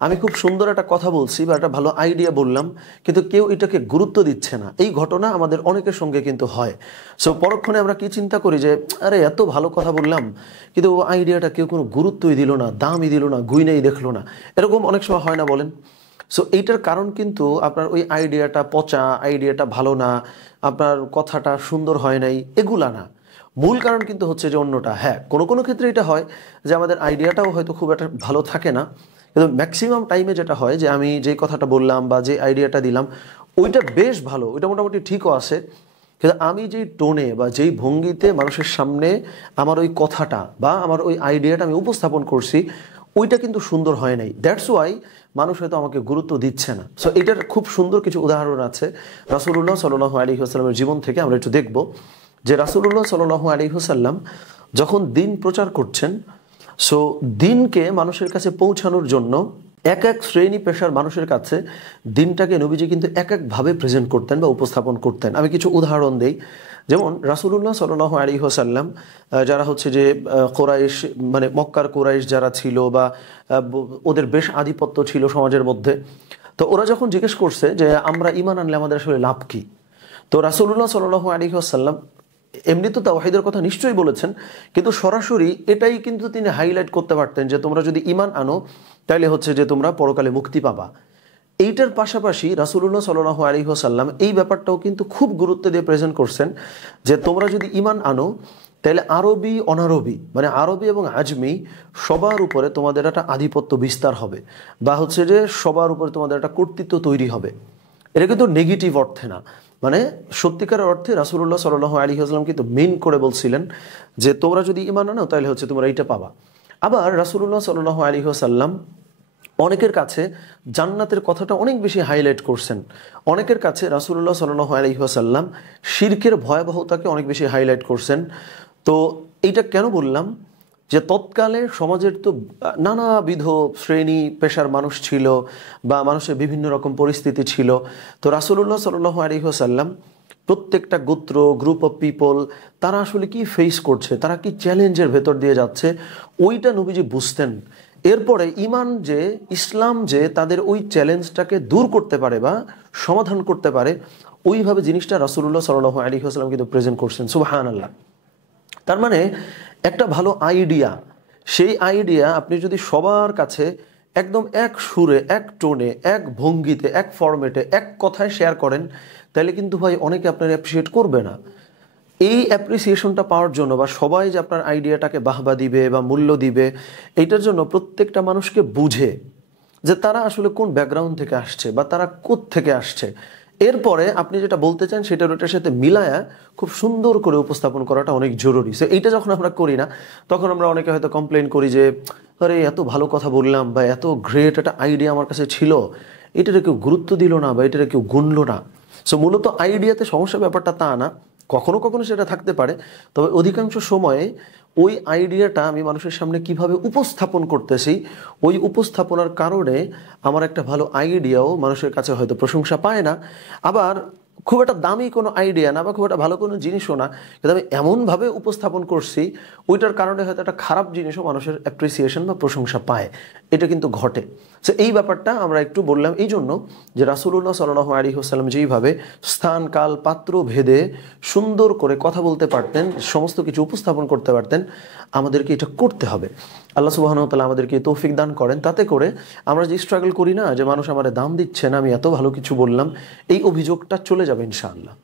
আমি খুব সুন্দর একটা কথা বলছি বা একটা ভালো আইডিয়া বললাম, কিন্তু কেউ এটাকে গুরুত্ব দিচ্ছে না। এই ঘটনা আমাদের অনেকের সঙ্গে কিন্তু হয়। সো পরক্ষণে আমরা কি চিন্তা করি যে আরে এত ভালো কথা বললাম, কিন্তু ও আইডিয়াটা কেউ কোনো গুরুত্বই দিল না, দামই দিল না, গুইনেই দেখলো না। এরকম অনেক সময় হয় না বলেন? সো এইটার কারণ কিন্তু আপনার ওই আইডিয়াটা পচা, আইডিয়াটা ভালো না, আপনার কথাটা সুন্দর হয় নাই, এগুলা না। মূল কারণ কিন্তু হচ্ছে যে অন্যটা। হ্যাঁ, কোনো কোনো ক্ষেত্রে এটা হয় যে আমাদের আইডিয়াটাও হয়তো খুব একটা ভালো থাকে না, কিন্তু ম্যাক্সিমাম টাইমে যেটা হয় যে আমি যে কথাটা বললাম বা যে আইডিয়াটা দিলাম ওইটা বেশ ভালো, ওইটা মোটামুটি ঠিকও আছে, কিন্তু আমি যেই টোনে বা যেই ভঙ্গিতে মানুষের সামনে আমার ওই কথাটা বা আমার ওই আইডিয়াটা আমি উপস্থাপন করছি, ওইটা কিন্তু সুন্দর হয় নাই। দ্যাটস ওয়াই মানুষ হয়তো আমাকে গুরুত্ব দিচ্ছে না। সো এটার খুব সুন্দর কিছু উদাহরণ আছে রাসূলুল্লাহ সাল্লাল্লাহু আলাইহি ওয়াসাল্লামের জীবন থেকে। আমরা একটু দেখব যে রাসূলুল্লাহ সাল্লাল্লাহু আলাইহি ওয়াসাল্লাম যখন দিন প্রচার করছেন, সো দিনকে মানুষের কাছে পৌঁছানোর জন্য এক এক শ্রেণী পেশার মানুষের কাছে দিনটাকে নবীজি কিন্তু এক একভাবে প্রেজেন্ট করতেন বা উপস্থাপন করতেন। আমি কিছু উদাহরণ দেই। যেমন রাসূলুল্লাহ সাল্লাল্লাহু আলাইহি ওয়াসাল্লাম যারা হচ্ছে যে কোরাইশ, মানে মক্কার কোরাইশ যারা ছিল বা ওদের বেশ আধিপত্য ছিল সমাজের মধ্যে, তো ওরা যখন জিজ্ঞেস করছে যে আমরা ঈমান আনলে আমাদের আসলে লাভ কি, তো রাসূলুল্লাহ সাল্লাল্লাহু আলাইহি ওয়াসাল্লাম এমনি তো তাওহীদের কথা নিশ্চয়ই বলেছেন, কিন্তু সরাসরি এটাই কিন্তু তিনি হাইলাইট করতে পারতেন যে তোমরা যদি ঈমান আনো তাহলে হচ্ছে যে তোমরা পরকালে মুক্তি পাবা। এইটার পাশাপাশি রাসূলুল্লাহ সাল্লাল্লাহু আলাইহি ওয়াসাল্লাম এই ব্যাপারটাও কিন্তু খুব গুরুত্ব দিয়ে প্রেজেন্ট করছেন যে তোমরা যদি ঈমান আনো তাহলে আরবি অনারবি, মানে আরবি এবং আজমি সবার উপরে তোমাদের একটা আধিপত্য বিস্তার হবে, বা হচ্ছে যে সবার উপরে তোমাদের একটা কর্তৃত্ব তৈরি হবে। এটা কিন্তু নেগেটিভ অর্থে না, মানে সত্যিকারের অর্থে রাসূলুল্লাহ সাল্লাল্লাহু আলাইহি ওয়াসাল্লাম কিন্তু মেইন করে বলছিলেন যে তোমরা যদি ঈমান আনো তাহলে হচ্ছে তোমরা এইটা পাবা। আবার রাসূলুল্লাহ সাল্লাল্লাহু আলাইহি ওয়াসাল্লাম অনেকের কাছে জান্নাতের কথাটা অনেক বেশি হাইলাইট করছেন। অনেকের কাছে রাসূলুল্লাহ সাল্লাল্লাহু আলাইহি ওয়াসাল্লাম শিরকের ভয়াবহতাকে অনেক বেশি হাইলাইট করছেন। তো এইটা কেন বললাম, যে তৎকালে সমাজের তো নানাবিধ শ্রেণী পেশার মানুষ ছিল বা মানুষের বিভিন্ন রকম পরিস্থিতি ছিল। তো রাসূলুল্লাহ সাল্লাল্লাহু আলাইহি ওয়াসাল্লাম প্রত্যেকটা গোত্র, গ্রুপ অফ পিপল, তারা আসলে কি ফেস করছে, তারা কি চ্যালেঞ্জের ভেতর দিয়ে যাচ্ছে, ওইটা নবীজি বুঝতেন। এরপরে ইমান যে, ইসলাম যে তাদের ওই চ্যালেঞ্জটাকে দূর করতে পারে বা সমাধান করতে পারে, ওইভাবে জিনিসটা রাসূলুল্লাহ সাল্লাল্লাহু আলাইহি ওয়াসাল্লাম কিন্তু প্রেজেন্ট করছেন। সুবহানাল্লাহ। তার মানে একটা ভালো আইডিয়া, সেই আইডিয়া আপনি যদি সবার কাছে একদম এক সুরে, এক টোনে, এক ভঙ্গিতে, এক ফরম্যাটে, এক কথায় শেয়ার করেন, তাহলে কিন্তু ভাই অনেকে আপনার অ্যাপ্রিসিয়েট করবে না। এই অ্যাপ্রিসিয়েশনটা পাওয়ার জন্য বা সবাই যে আপনার আইডিয়াটাকে বাহবা দিবে বা মূল্য দিবে, এইটার জন্য প্রত্যেকটা মানুষকে বুঝে যে তারা আসলে কোন ব্যাকগ্রাউন্ড থেকে আসছে বা তারা কোত্থেকে আসছে, এরপরে আপনি যেটা বলতে চান সেটার ওটার সাথে মিলায়া খুব সুন্দর করে উপস্থাপন করাটা অনেক জরুরি। সো এইটা যখন আমরা করি না, তখন আমরা অনেকে হয়তো কমপ্লেন করি যে আরে এত ভালো কথা বললাম বা এত গ্রেট একটা আইডিয়া আমার কাছে ছিল, এটারে কেউ গুরুত্ব দিল না বা এটারে কেউ গুনলো না। সো মূলত আইডিয়াতে সমস্যা ব্যাপারটা তা না, কখনো কখনো সেটা থাকতে পারে, তবে অধিকাংশ সময়ে ওই আইডিয়াটা আমি মানুষের সামনে কিভাবে উপস্থাপন করতেছি, ওই উপস্থাপনার কারণে আমার একটা ভালো আইডিয়াও মানুষের কাছে হয়তো প্রশংসা পায় না। আবার খুব একটা দামি কোনো আইডিয়া না বা খুব একটা ভালো কোনো জিনিসও না, কিন্তু আমি এমনভাবে উপস্থাপন করছি ওইটার কারণে হয়তো একটা খারাপ জিনিসও মানুষের অ্যাপ্রিসিয়েশন বা প্রশংসা পায়। এটা কিন্তু ঘটে। সো এই ব্যাপারটা আমরা একটু বললাম এই জন্য যে রাসূলুল্লাহ সাল্লাল্লাহু আলাইহি ওয়াসাল্লাম যেইভাবে স্থান কাল পাত্র ভেদে সুন্দর করে কথা বলতে পারতেন, সমস্ত কিছু উপস্থাপন করতে পারতেন, আমাদেরকে এটা করতে হবে। আল্লাহ সুবহানাহু ওয়া তাআলা আমাদেরকে তৌফিক দান করেন, তাতে করে আমরা যে স্ট্রাগল করি না যে মানুষ আমারে দাম দিচ্ছে না, আমি এত ভালো কিছু বললাম, এই অভিযোগটা চলে যাবে ইনশাআল্লাহ।